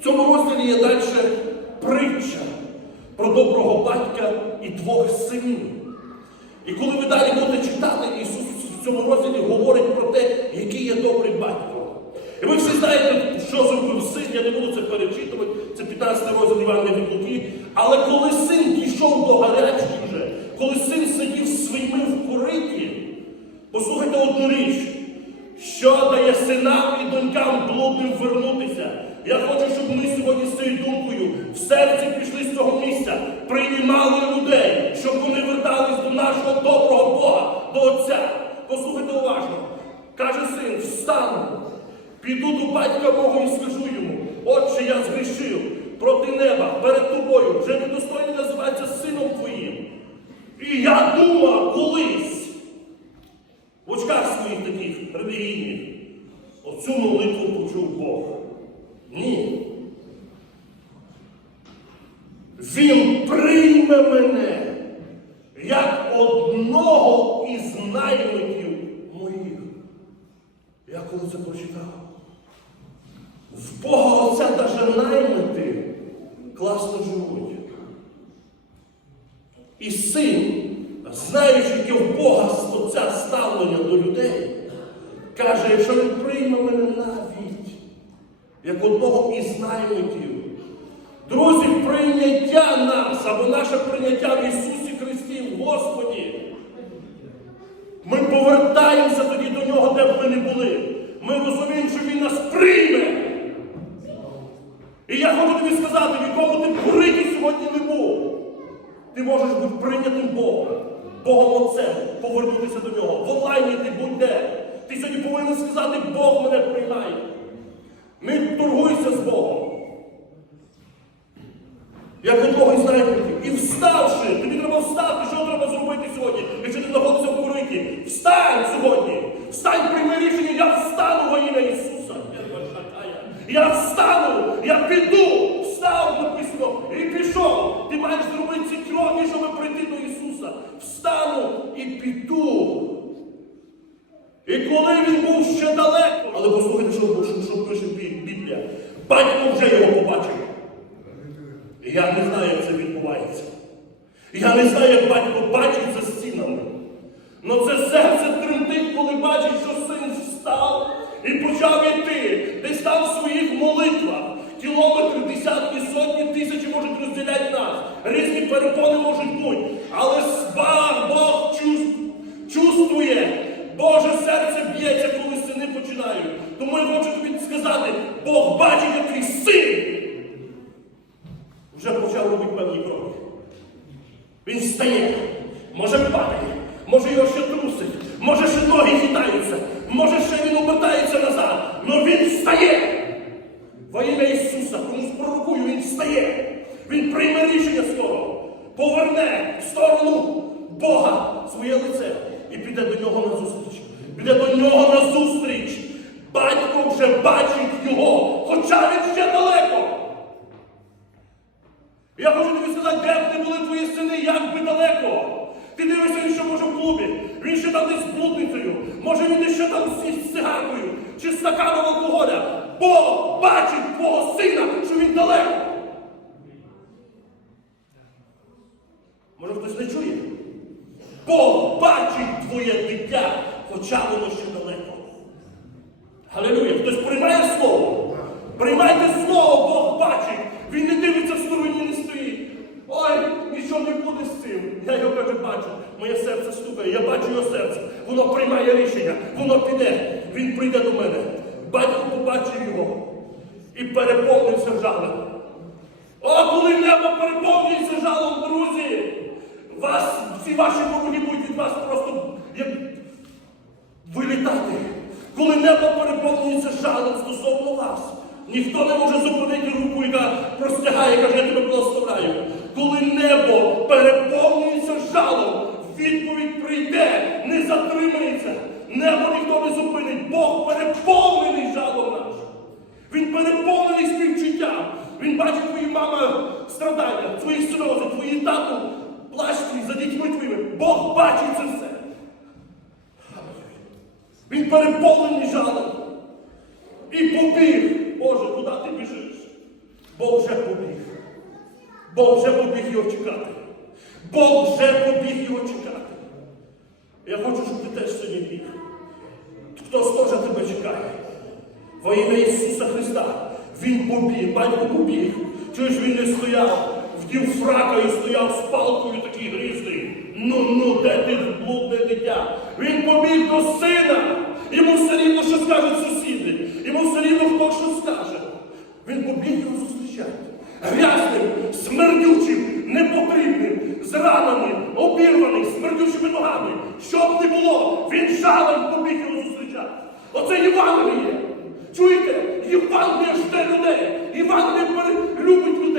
В цьому розділі є далі притча про доброго батька і двох синів. І коли ви далі будете читати, Ісус в цьому розділі говорить про те, який є добрий батько. І ви всі знаєте, що зробив син, я не буду це перечитувати, це 15 розділ Івана від Луки. Але коли син дійшов до гарячки вже, коли син сидів своїми в куриті, послухайте одну річ, що дає синам і донькам блудним вернутися. Я хочу, щоб ми сьогодні з цією думкою в серці пішли з цього місця, приймали людей, щоб вони вертались до нашого доброго Бога, до Отця. Послухайте уважно. Каже син, встану, піду до батька Бога і скажу йому, отче, я згрішив проти неба, перед тобою, вже недостойний називається сином твоїм. І я думав колись, в очках своїх таких релігійних, оцю молитву почув Бог. Ні. Він прийме мене як одного із наймитів моїх. Я коли це прочитав. В Бога Отця навіть наймити класно живуть. І син, знаючи, яке в Бога Отця ставлення до людей, каже, якщо він прийме мене навіть, як одного із наймитів. Друзі, прийняття нас або наше прийняття в Ісусі Христі, Господі. Ми повертаємося тоді до Нього, де б ми не були. Ми розуміємо, що Він нас прийме. І я хочу тобі сказати, в якому ти куриті сьогодні не був. Ти можеш бути прийнятим Богом, Богом Отцем, повернутися до нього. В онлайні ти будь-де. Ти сьогодні повинен сказати, Бог мене приймає. Не торгуйся з Богом. Як одного із наймитів. І вставши, тобі треба встати, що треба зробити сьогодні, якщо ти знаходишся в кориті. Встань сьогодні! Встань, прийми рішення, я встану во ім'я Ісуса. Я встану, я піду, встав написано і пішов. Ти маєш зробити ці кроки, щоб прийти до Ісуса. Встану і піду. І коли він був ще далеко, але послухайте, що, що, що пише Біблія. Батько вже його побачив. Я не знаю, як це відбувається. Я не знаю, як батько бачить за стінами. Но це серце тремтить, коли бачить, що син встав і почав йти. Десь там в своїх молитвах. Кілометри, десятки, сотні тисячі можуть розділяти нас. Різні перепони можуть бути. Але Бог, Бог чувствує. Б'ється, коли сини починають. Тому я хочу тобі сказати, Бог бачить, як син вже почав робити певні кроки. Він встає, може падає, може його ще трусить, може ще ноги хитаються, може ще він обертається назад. Но він встає. Во ім'я Ісуса, комусь пророкую, він встає. Він прийме рішення скоро, поверне в сторону Бога своє лице і піде до нього на зустріч. Піде до нього на зустріч. Батько вже бачить його, хоча він ще далеко. Я хочу тобі сказати, де б не були твої сини, як би далеко. Ти дивишся, він ще може в клубі, він ще там з блудницею, може він ще там з цигаркою, чи з стаканом алкоголя. Бог бачить твого сина, що він далеко. Може хтось не чує? Бог бачить твоє дитя, хоча воно ще далеко. Галилуя! Хтось приймає слово? Приймайте слово, Бог бачить. Він не дивиться в стороні, нічого не буде з цим. Я його каже, бачу. Моє серце стукає, я бачу його серце. Воно приймає рішення, воно піде. Він прийде до мене. Батько побачив його і переповнився жалем. О, коли небо переповнюється жалом, друзі! Вас, всі ваші вороги будуть від вас просто як вилітати. Коли небо переповнюється жалем стосовно вас, ніхто не може зупинити руку, яка простягає, каже, я тебе благословляю. Коли небо переповнюється жалом, відповідь прийде, не затримається. Небо ніхто не зупинить. Бог переповнений жалом наш. Він переповнений співчуттям. Він бачить твої мама страдання, твої сльози, твої тату плачуть за дітьми твоїми. Бог бачить це все. Він переповнений жалом. І побіг. Боже, куди ти біжиш? Бог вже побіг його чекати. Бог вже побіг його чекати. Я хочу, щоб ти теж сьогодні біг. Хтось теж тебе чекає. Во ім'я Ісуса Христа. Він побіг, батько побіг. Чуєш, він не стояв, вдів фрака і стояв з палкою такий грізний. Ну, ну, де ти блудне дитя? Він побіг до сина. Йому все рівно, що скажуть сусіди. Йому все рівно хто що скаже. Він побіг його зустрічати. Грязним, смердючим, непотрібним, зраненим, обірваним, смердючими ногами. Щоб не було, він жалем побіг його зустрічати. Оце Євангеліє. Чуєте? Євангеліє жде людей. Євангеліє любить людей.